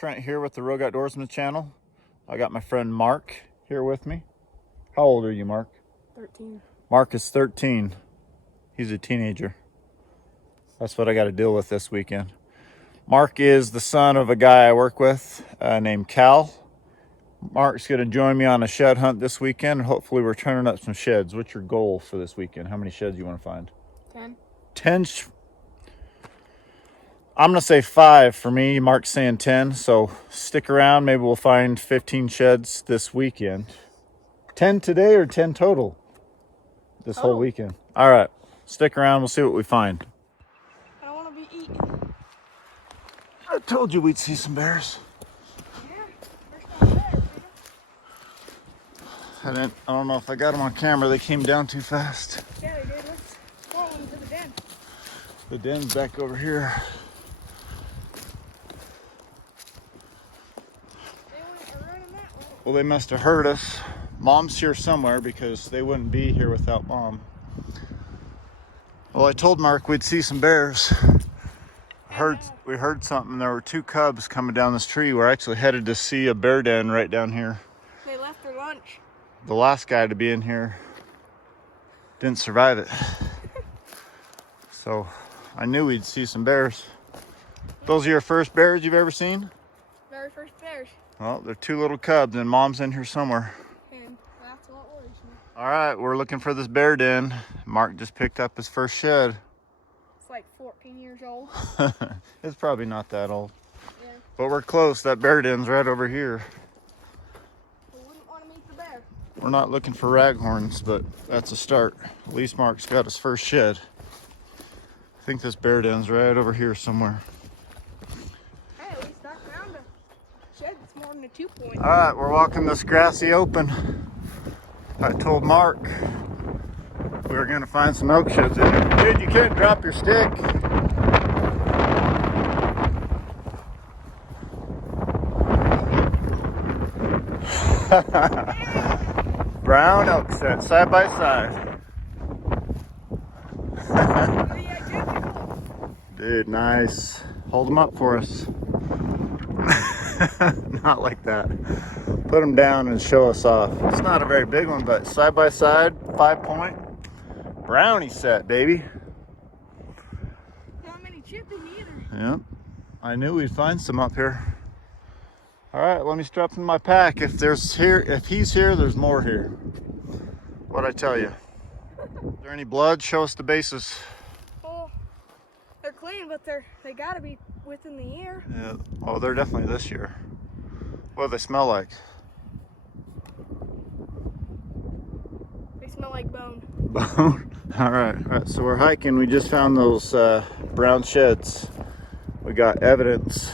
Trent here with the Rogue Outdoorsman channel. I got my friend Mark here with me. How old are you, Mark? 13. Mark is 13. He's a teenager. That's what I got to deal with this weekend. Mark is the son of a guy I work with named Cal. Mark's going to join me on a shed hunt this weekend. Hopefully we're turning up some sheds. What's your goal for this weekend? How many sheds do you want to find? 10. 10. I'm going to say 5 for me. Mark's saying 10. So stick around. Maybe we'll find 15 sheds this weekend. 10 today or 10 total this whole weekend? All right. Stick around. We'll see what we find. I don't want to be eaten. I told you we'd see some bears. Yeah, there's no bears, I don't know if I got them on camera. They came down too fast. Yeah, they did. Let's go into the den. The den's back over here. They were running that way. Well, they must have heard us. Mom's here somewhere because they wouldn't be here without Mom. Well, I told Mark we'd see some bears. We heard something. There were 2 cubs coming down this tree. We're actually headed to see a bear den right down here. They left their lunch. The last guy to be in here didn't survive it. So I knew we'd see some bears. Those are your first bears you've ever seen? Very first bears. Well, they're 2 little cubs and Mom's in here somewhere. And that's what worries me. All right, we're looking for this bear den. Mark just picked up his first shed. It's like 14 years old. It's probably not that old. Yeah. But we're close. That bear den's right over here. We wouldn't want to meet the bear. We're not looking for raghorns, but that's a start. At least Mark's got his first shed. I think this bear den's right over here somewhere. Hey, at least I found a shed that's more than a 2-point. All right, we're walking this grassy open. I told Mark we were gonna find some elk sheds in here. Dude, you can't drop your stick. Brown elk set, side by side. Dude, nice. Hold them up for us. Not like that. Put them down and show us off. It's not a very big one, but side by side, 5-point. Brownie set, baby. Not many chipping either. Yep. I knew we'd find some up here. All right, let me strap in my pack. If he's here, there's more here. What'd I tell you? Is there any blood? Show us the bases. Well, they're clean, but they gotta be within the year. Yeah. Oh, they're definitely this year. What do they smell like? They smell like bone. Bone? All right, so we're hiking. We just found those brown sheds. We got evidence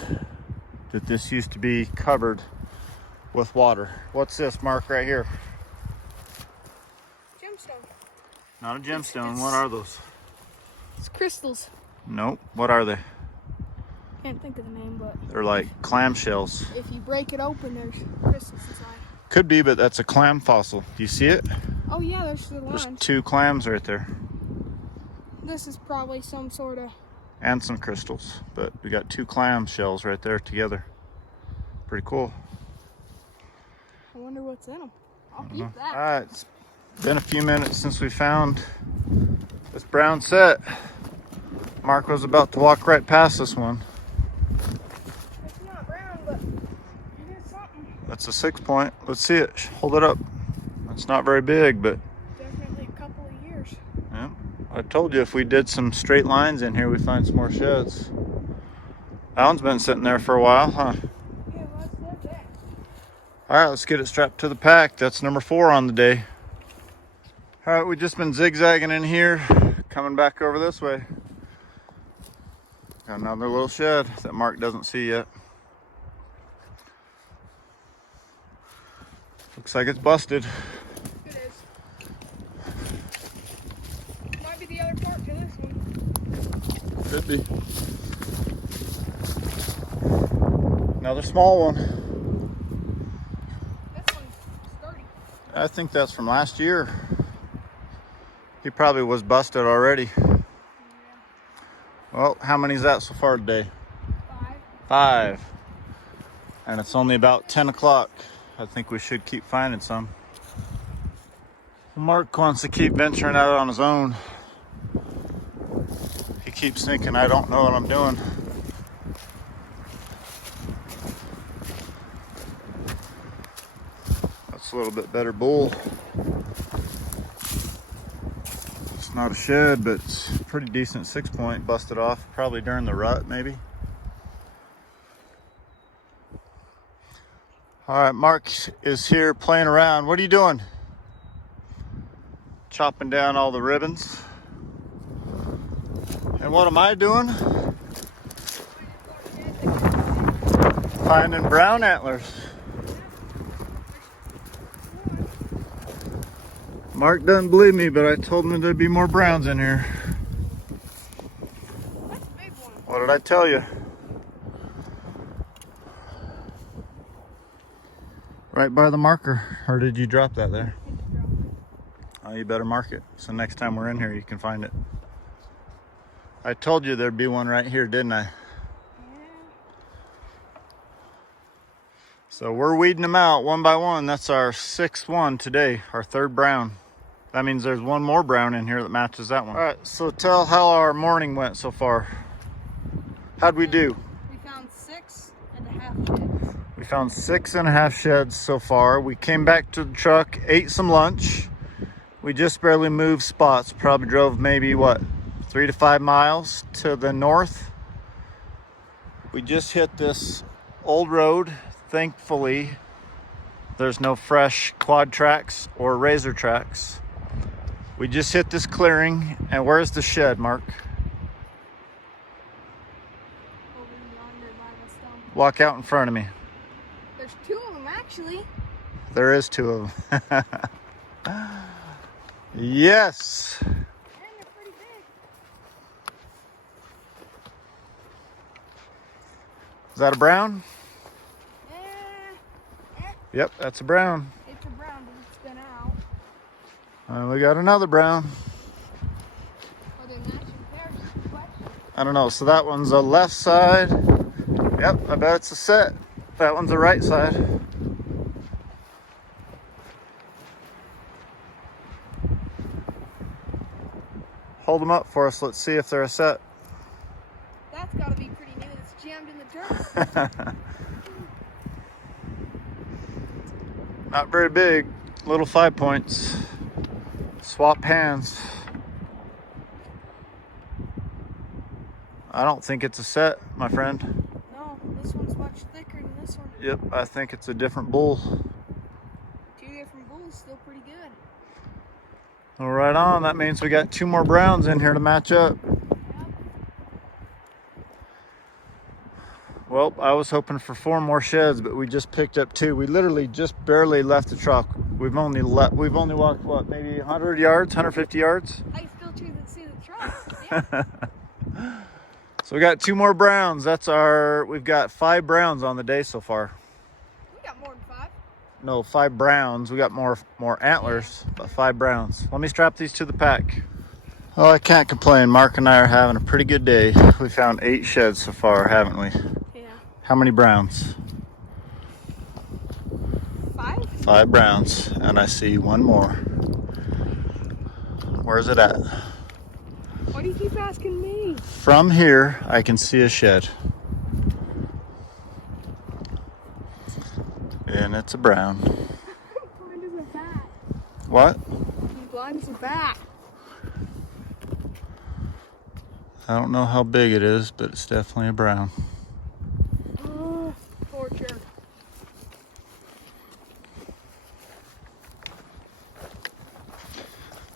that this used to be covered with water. What's this, Mark, right here? Gemstone. Not a gemstone. What are those? It's crystals. Nope. What are they? Can't think of the name, but They're like clamshells. if you break it open, there's crystals inside. Could be, but that's a clam fossil. Do you see it? Oh yeah, there's the There's lines. 2 clams right there. This is probably some sort of. And some crystals. But we got 2 clam shells right there together. Pretty cool. I wonder what's in them. I'll keep that. All right, it's been a few minutes since we found this brown set. Mark was about to walk right past this one. It's not brown, but it is something. That's a 6-point. Let's see it. Hold it up. It's not very big, but Definitely a couple of years. yeah. I told you if we did some straight lines in here, we'd find some more sheds. That one's been sitting there for a while, huh? Yeah, let's do that. All right, let's get it strapped to the pack. That's number 4 on the day. All right, we've just been zigzagging in here, coming back over this way. Got another little shed that Mark doesn't see yet. Looks like it's busted. It is. Might be the other part to this one. Could be. Another small one. This one's sturdy. I think that's from last year. He probably was busted already. Yeah. Well, how many is that so far today? 5. 5. And it's only about 10 o'clock. I think we should keep finding some. Mark wants to keep venturing out on his own. He keeps thinking I don't know what I'm doing. That's a little bit better bull. It's not a shed, but it's a pretty decent 6-point, busted off probably during the rut maybe. All right, Mark is here playing around. What are you doing? Chopping down all the ribbons. And what am I doing? Finding brown antlers. Mark doesn't believe me, but I told him there'd be more browns in here. That's a big one. What did I tell you? Right by the marker. Or did you drop that there? Oh, you better mark it. So next time we're in here, you can find it. I told you there'd be one right here, didn't I? Yeah. So we're weeding them out one by one. That's our 6th one today, our 3rd brown. That means there's one more brown in here that matches that one. All right, so tell how our morning went so far. How'd we do? We found 6.5 sheds. We found 6.5 sheds so far. We came back to the truck, ate some lunch. We just barely moved spots. Probably drove maybe, what, 3 to 5 miles to the north. We just hit this old road. Thankfully, there's no fresh quad tracks or razor tracks. We just hit this clearing, and where's the shed, Mark? Over yonder by the stump. Walk out in front of me. There's 2 of them actually. There is 2 of them. Yes. And they're pretty big. Is that a brown? Yeah. Yep, that's a brown. It's a brown, but it's been out. And we got another brown. Are they matching pairs? Question. I don't know. So that one's the left side. Yep, I bet it's a set. That one's the right side. Hold them up for us. Let's see if they're a set. That's got to be pretty new. It's jammed in the dirt. Not very big. Little 5 points. Swap hands. I don't think it's a set, my friend. No, this one's much thicker than this one. Yep, I think it's a different bull. 2 different bulls, still pretty good. Well, right on. That means we got 2 more browns in here to match up. Well, I was hoping for 4 more sheds, but we just picked up 2. We literally just barely left the truck. We've only walked, what, maybe 100 yards, 150 yards? I still choose to see the truck. Yeah. So we got 2 more browns. We've got 5 browns on the day so far. We got more than 5. No, 5 browns. We got more antlers, but 5 browns. Let me strap these to the pack. Oh, I can't complain. Mark and I are having a pretty good day. We found 8 sheds so far, haven't we? Yeah. How many browns? 5? 5 browns, and I see 1 more. Where's it at? Why do you keep asking me? From here, I can see a shed. And it's a brown. Blind as a bat. What? He's blind as a bat. I don't know how big it is, but it's definitely a brown. Oh, torture.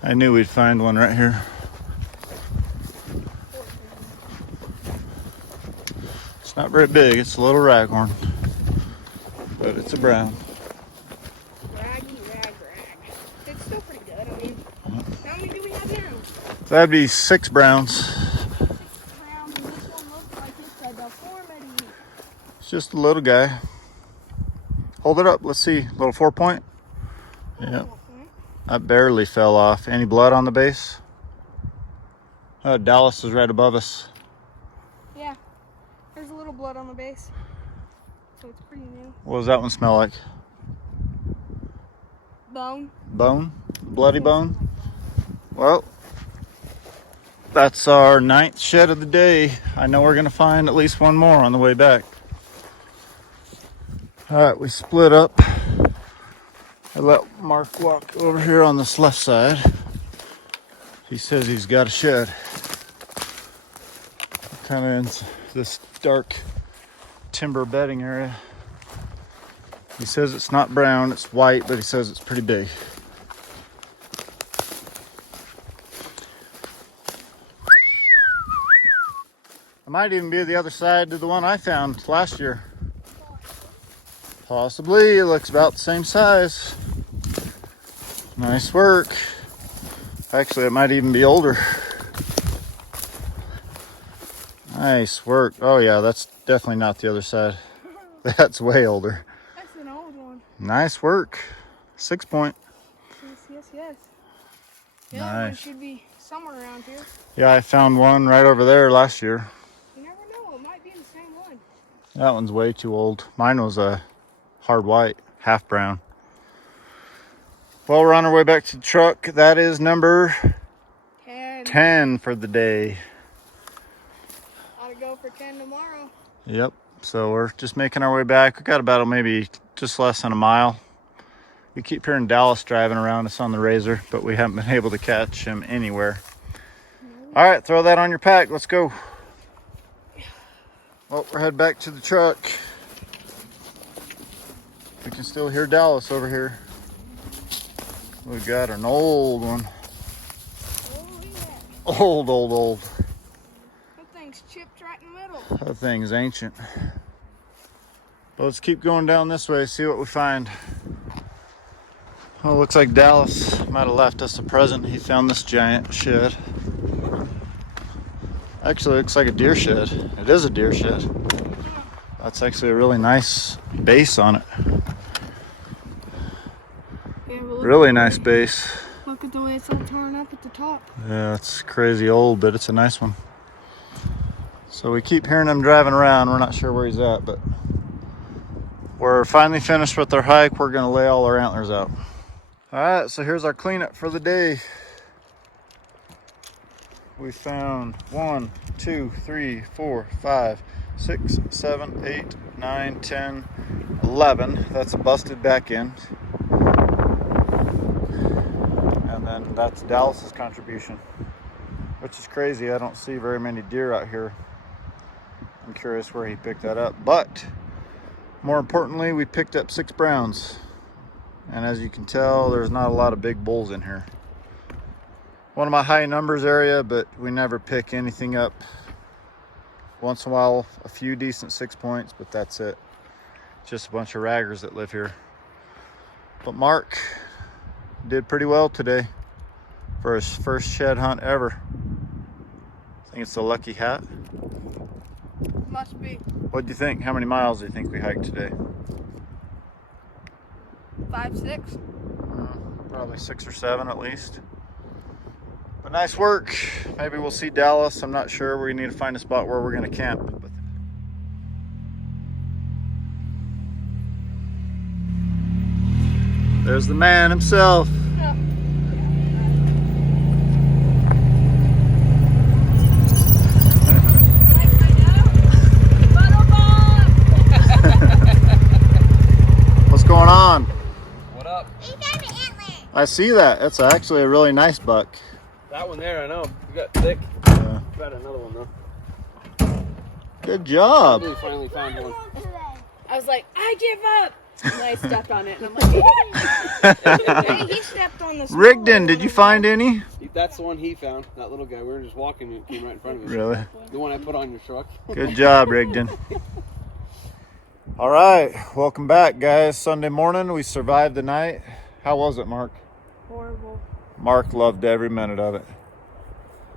I knew we'd find one right here. It's not very big. It's a little raghorn, but it's a brown. Rag. It's still pretty good. I mean, how many do we have now? That'd be 6 browns. 6 browns, and this one looks like it's a deformity. It's just a little guy. Hold it up. Let's see. Little 4-point. Yep. That barely fell off. Any blood on the base? Oh, Dallas is right above us. Yeah, there's a little blood on the base. so it's pretty new. What does that one smell like? Bone. Bone? Bloody bone? Well, that's our 9th shed of the day. I know we're gonna find at least one more on the way back. All right, we split up. I let Mark walk over here on this left side. He says he's got a shed. Kind of in this dark timber bedding area. He says it's not brown, it's white, but he says it's pretty big. It might even be the other side to the one I found last year. Possibly. It looks about the same size. Nice work. Actually, it might even be older. Nice work. Oh yeah, that's definitely not the other side. That's way older. That's an old one. Nice work. 6 point. Yes. Yeah, Nice. that one should be somewhere around here. Yeah, I found one right over there last year. You never know, it might be the same one. That one's way too old. Mine was a hard white, half brown. Well, we're on our way back to the truck. That is number 10 for the day. Ought to go for 10 tomorrow. Yep. So we're just making our way back. We got about maybe just less than a mile. We keep hearing Dallas driving around us on the Razor, but we haven't been able to catch him anywhere. All right, throw that on your pack. Let's go. Well, we're heading back to the truck. We can still hear Dallas over here. We got an old one. Oh, yeah. Old. That thing's chipped right in the middle. That thing's ancient. But let's keep going down this way, see what we find. Oh, looks like Dallas might have left us a present. He found this giant shed. Actually, looks like a deer shed. It is a deer shed. That's actually a really nice base on it. Yeah, but Really nice base. look at the way it's all torn up at the top. Yeah, it's crazy old, but it's a nice one. So we keep hearing him driving around. We're not sure where he's at, but we're finally finished with our hike. We're gonna lay all our antlers out. All right, so here's our cleanup for the day. We found 1, 2, 3, 4, 5, 6, 7, 8, 9, 10, 11. That's a busted back end. And then that's Dallas's contribution, which is crazy. I don't see very many deer out here. I'm curious where he picked that up. But more importantly, we picked up 6 browns. And as you can tell, there's not a lot of big bulls in here. One of my high numbers area, but we never pick anything up. Once in a while, a few decent 6 points, but that's it. Just a bunch of raggers that live here. But Mark did pretty well today for his first shed hunt ever. I think it's a lucky hat. Must be. What do you think? How many miles do you think we hiked today? 5, 6. Probably 6 or 7 at least. But nice work. Maybe we'll see Dallas. I'm not sure. We need to find a spot where we're going to camp. There's the man himself. Yeah. What's going on? What up? I see that. That's actually a really nice buck. That one there, I know. You got thick. Yeah. Got another one though. Good job. We finally found one. I was like, I give up. And I stepped on it, and I'm like, hey, he stepped on the small Rigdon, one. did you find any? That's the one he found. That little guy. We were just walking and it came right in front of us. Really? The one I put on your truck. Good job, Rigdon. All right, welcome back, guys. Sunday morning, we survived the night. How was it, Mark? Horrible. Mark loved every minute of it.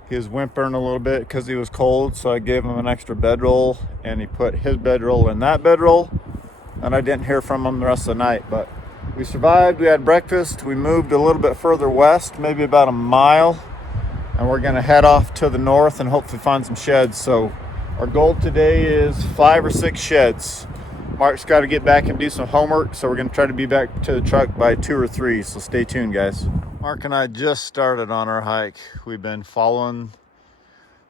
He was whimpering a little bit because he was cold, so I gave him an extra bedroll, and he put his bedroll in that bedroll, and I didn't hear from him the rest of the night. But we survived. We had breakfast. We moved a little bit further west, maybe about a mile, and we're going to head off to the north and hopefully find some sheds. So our goal today is 5 or 6 sheds. Mark's got to get back and do some homework, so we're going to try to be back to the truck by 2 or 3, so stay tuned, guys. Mark and I just started on our hike. We've been following,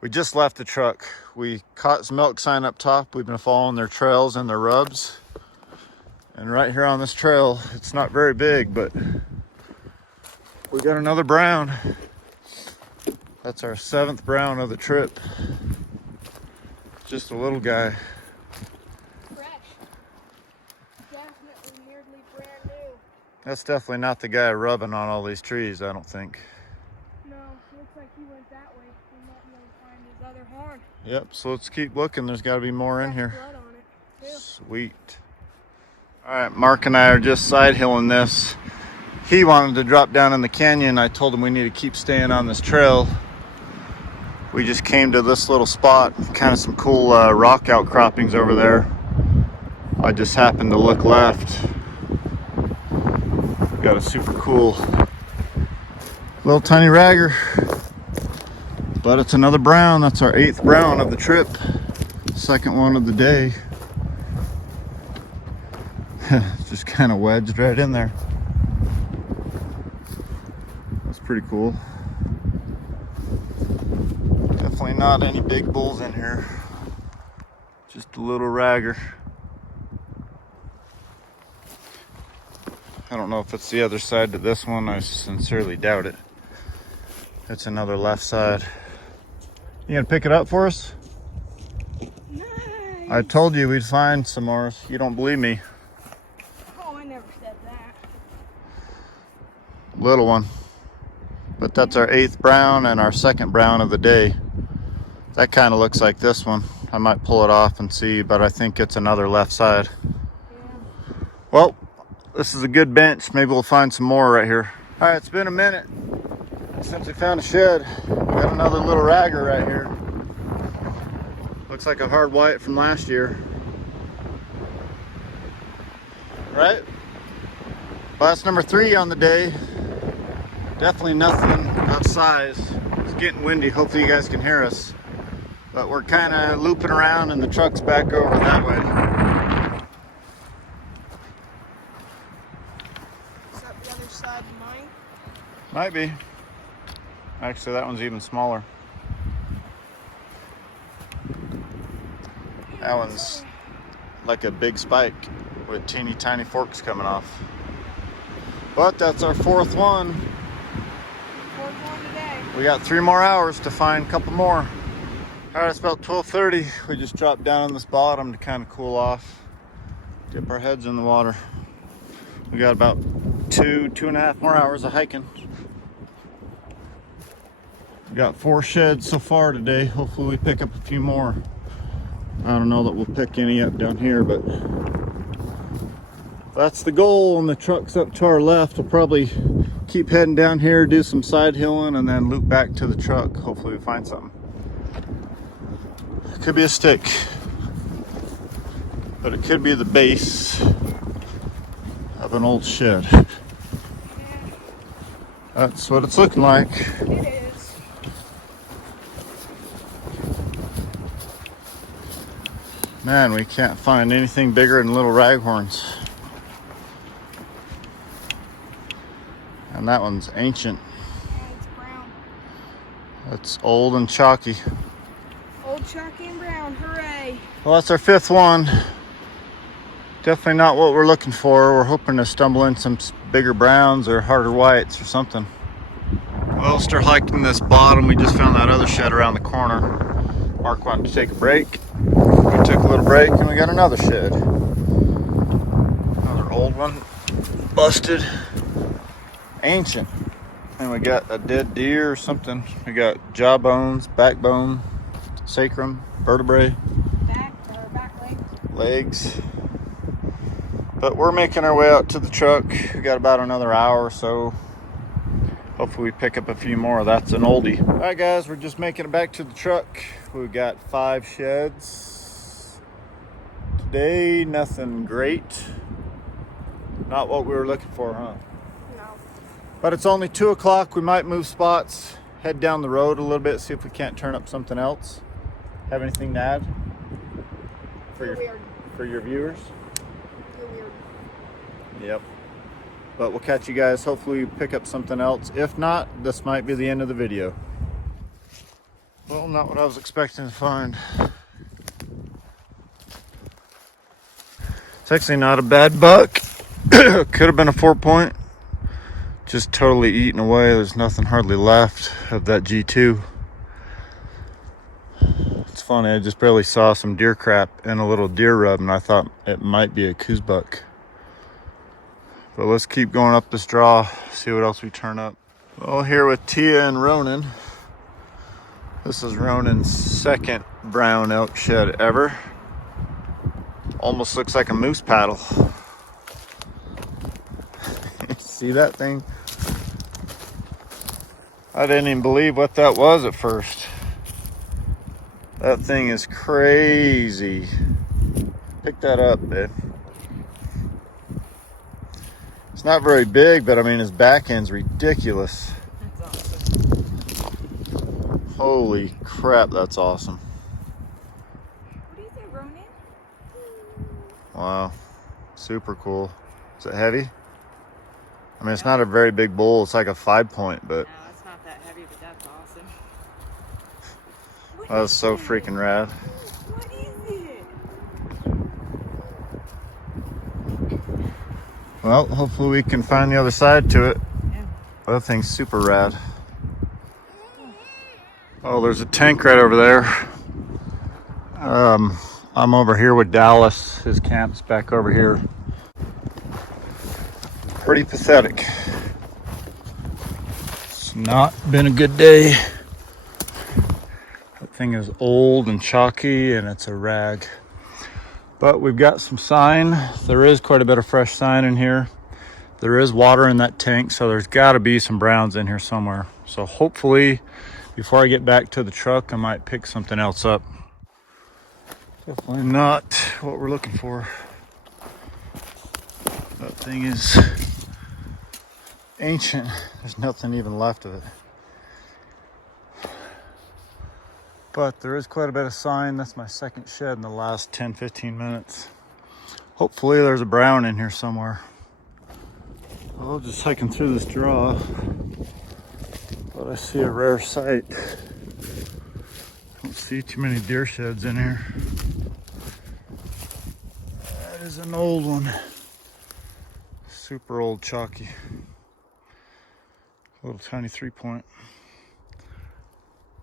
we just left the truck. We caught some elk sign up top. We've been following their trails and their rubs. And right here on this trail, it's not very big, but we got another brown. That's our 7th brown of the trip. Just a little guy. Fresh. Definitely nearly brand new. That's definitely not the guy rubbing on all these trees, I don't think. No, looks like he went that way. We might be able to find his other horn. Yep, so let's keep looking. There's got to be more in here. Blood on it, too. Sweet. All right, Mark and I are just side hilling this. He wanted to drop down in the canyon. I told him we need to keep staying on this trail. We just came to this little spot, kind of some cool rock outcroppings over there. I just happened to look left. Got a super cool little tiny ragger, but it's another brown. That's our 8th brown of the trip, 2nd one of the day. It's just kind of wedged right in there. That's pretty cool. Definitely not any big bulls in here. Just a little ragger. I don't know if it's the other side to this one. I sincerely doubt it. It's another left side. You gonna pick it up for us? Nice. I told you we'd find some more. You don't believe me. Oh, I never said that. Little one. But that's our 8th brown and our 2nd brown of the day. That kind of looks like this one. I might pull it off and see, but I think it's another left side. Yeah. Well, this is a good bench. Maybe we'll find some more right here. All right, it's been a minute since we found a shed. We got another little ragger right here. Looks like a hard white from last year. Right? Well, that's number 3 on the day. Definitely nothing of size. It's getting windy. Hopefully you guys can hear us. But we're kind of looping around and the truck's back over that way. Is that the other side of mine? Might be. Actually, that one's even smaller. That one's like a big spike with teeny tiny forks coming off. But that's our 4th one. 4th one today. We got 3 more hours to find a couple more. All right, it's about 12:30. We just dropped down on this bottom to kind of cool off, dip our heads in the water. We got about 2.5 more hours of hiking. We got 4 sheds so far today. Hopefully we pick up a few more. I don't know that we'll pick any up down here, but that's the goal. And the truck's up to our left. We'll probably keep heading down here, do some side hilling, and then loop back to the truck. Hopefully we find something. It could be a stick, but it could be the base of an old shed. Yeah, That's what it's looking like. it is. Man, we can't find anything bigger than little raghorns. And that one's ancient. Yeah, it's brown. That's old and chalky. Old chalky and brown, hooray. Well, that's our 5th one. Definitely not what we're looking for. We're hoping to stumble in some bigger browns or harder whites or something. Well, start hiking this bottom. We just found that other shed around the corner. Mark wanted to take a break. We took a little break and we got another shed. Another old one. Busted. Ancient. And we got a dead deer or something. We got jaw bones, backbone, sacrum, vertebrae, Back legs. legs. But we're making our way out to the truck. We got about another hour or so. Hopefully we pick up a few more. That's an oldie. All right, guys, we're just making it back to the truck. We got 5 sheds today. Nothing great. Not what we were looking for, huh? No. But it's only 2 o'clock. We might move spots, head down the road a little bit, see if we can't turn up something else. Have anything to add for your viewers? Yep. But we'll catch you guys. Hopefully we pick up something else. If not, this might be the end of the video. Well, not what I was expecting to find. It's actually not a bad buck. Could have been a 4-point. Just totally eaten away. There's nothing hardly left of that G2. It's funny, I just barely saw some deer crap in a little deer rub, and I thought it might be a coos buck. But let's keep going up this draw, see what else we turn up. Well, here with Tia and Ronan. This is Ronan's second brown elk shed ever. Almost looks like a moose paddle. See that thing? I didn't even believe what that was at first. That thing is crazy. Pick that up, babe. It's not very big, but I mean, his back end's ridiculous. That's awesome. Holy crap, that's awesome. What do you say, Ronan? Wow, super cool. Is it heavy? I mean, it's not a very big bull. It's like a 5-point, but No, it's not that heavy, but that's awesome. that was so freaking rad. What is it? Well, hopefully we can find the other side to it. Yeah. That thing's super rad. Oh, there's a tank right over there. I'm over here with Dallas. His camp's back over here. Pretty pathetic. It's not been a good day. That thing is old and chalky, and it's a rag. But we've got some sign. There is quite a bit of fresh sign in here. There is water in that tank, so there's got to be some browns in here somewhere. So hopefully, before I get back to the truck, I might pick something else up. Definitely not what we're looking for. That thing is ancient. There's nothing even left of it. But there is quite a bit of sign. That's my second shed in the last 10-15 minutes. Hopefully there's a brown in here somewhere. Well, just hiking through this draw, but I see a rare sight. Don't see too many deer sheds in here. That is an old one. Super old chalky. Little tiny 3-point.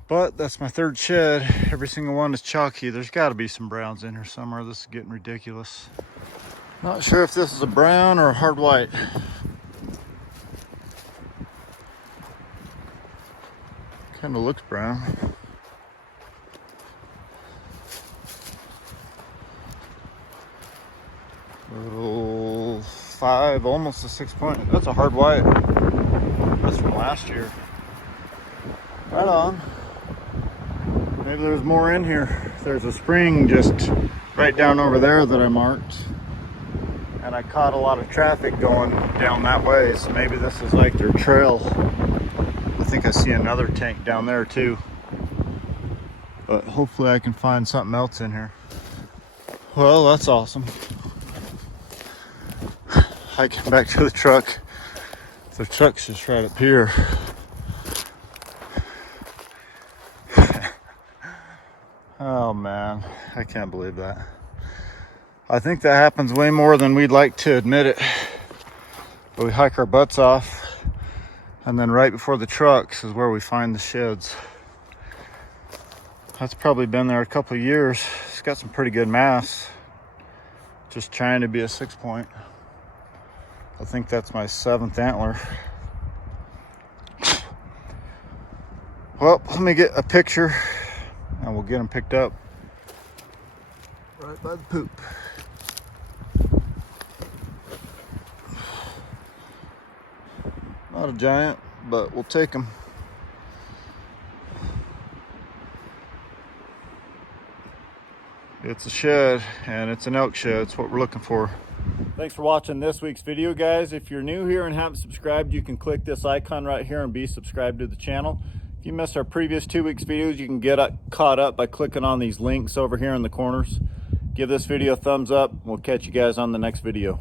But that's my third shed. Every single one is chalky. There's got to be some browns in here somewhere. This is getting ridiculous. Not sure if this is a brown or a hard white. Kind of looks brown. Little 5, almost a 6-point. That's a hard white. That's from last year. Right on. Maybe there's more in here. There's a spring just right down over there that I marked. And I caught a lot of traffic going down that way, so maybe this is like their trail. I think I see another tank down there too. But hopefully I can find something else in here. Well, that's awesome. Hiking back to the truck. The truck's just right up here. Oh man, I can't believe that. I think that happens way more than we'd like to admit it. But we hike our butts off, and then right before the trucks is where we find the sheds. That's probably been there a couple of years. It's got some pretty good mass. Just trying to be a 6-point. I think that's my 7th antler. Well, let me get a picture and we'll get them picked up right by the poop. Not a giant, but we'll take them. It's a shed, and it's an elk shed. It's what we're looking for. Thanks for watching this week's video, guys. If you're new here and haven't subscribed, you can click this icon right here and be subscribed to the channel. If you missed our previous 2 weeks videos, you can get caught up by clicking on these links over here in the corners. Give this video a thumbs up. We'll catch you guys on the next video.